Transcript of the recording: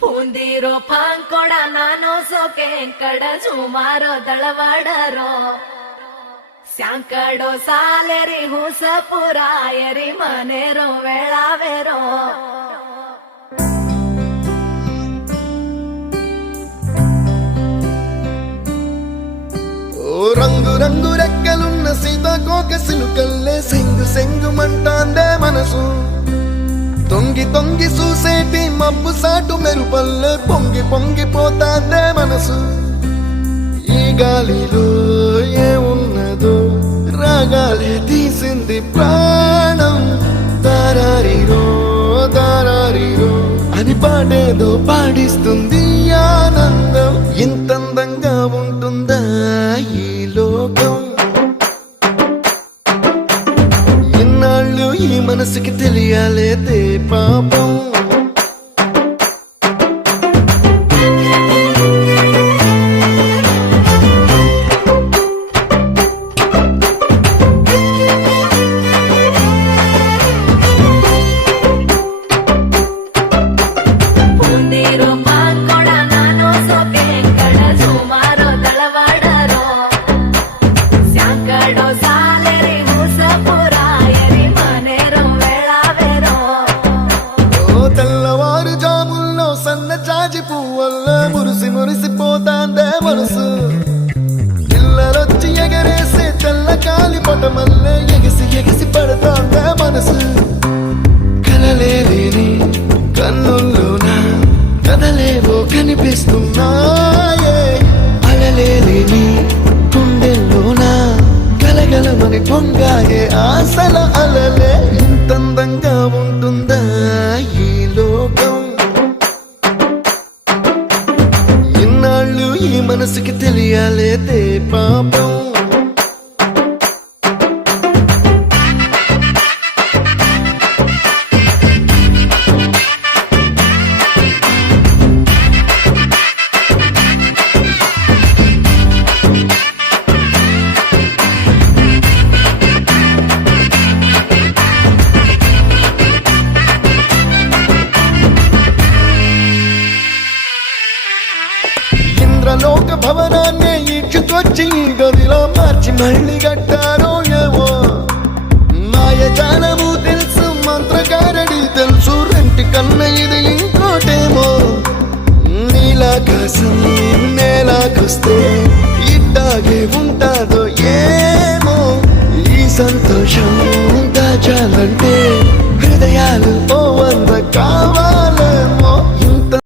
ಪೂಂದಿರೋ ಪಾಂಕೊಡ ನಾನು ಸೋಕೆ ಕಡ ಸುಮಾರೋ ದಳವಾಡರೋ ಸ್ಯಾಂಕಡೋ ಸಾಲೆರಿ ಹುಸ ಪುರಾಯರಿ ಮನೆರೋ ವೇಳಾವೆರೋ రంగు రంగు రెక్కలున్న సీతాకోక సిలుకల్లే సెంగు సెంగుమంటాందే మనసు తొంగి తొంగి చూసేటి మబ్బు సాటు మెరుపల్లే పొంగి పొంగిపోతాందే మనసు ఈ గాలిలో ఏమున్నదో రాగాలే తీసింది ప్రాణం దారారిరో దారారిరో అని పాడేదో పాడిస్తుంది ఆనందం ఇంతందంగా ఉంటుందా ఈ లోకం ఇన్నాళ్ళు ఈ మనసుకి తెలియాలేదే పాపం మురిసిపోతాందే మనసు ఇళ్ళలొచ్చి ఎగరేసే తెల్ల కాలి పటమల్లే ఎగిసి ఎగిసి పడతాందే మనసు కలలేని కన్నుల్లోన కదలేవో కనిపిస్తున్నాయే అలలేని గుండెల్లోన గలగలమని పొంగాయే ఆశల అలలే ఇంతందంగా ఉంటుందా ఈ లోకం ఈ మనసుకి తెలియాలేదే పాపం లోక భవనాన్ని ఈడ్చుకొచ్చి గదిలో మార్చి మళ్ళీ కట్టారో ఏమో మాయజాలము తెలుసు మంత్రకారడి తెలుసు రెంటి కన్న ఇది ఇంకోటేమో నీలాకాశం నేలాకొస్తే ఇట్టాగే ఉంటాదో ఏమో ఈ సంతోషం దాచాలంటే హృదయాలు ఓ వంద కావాలి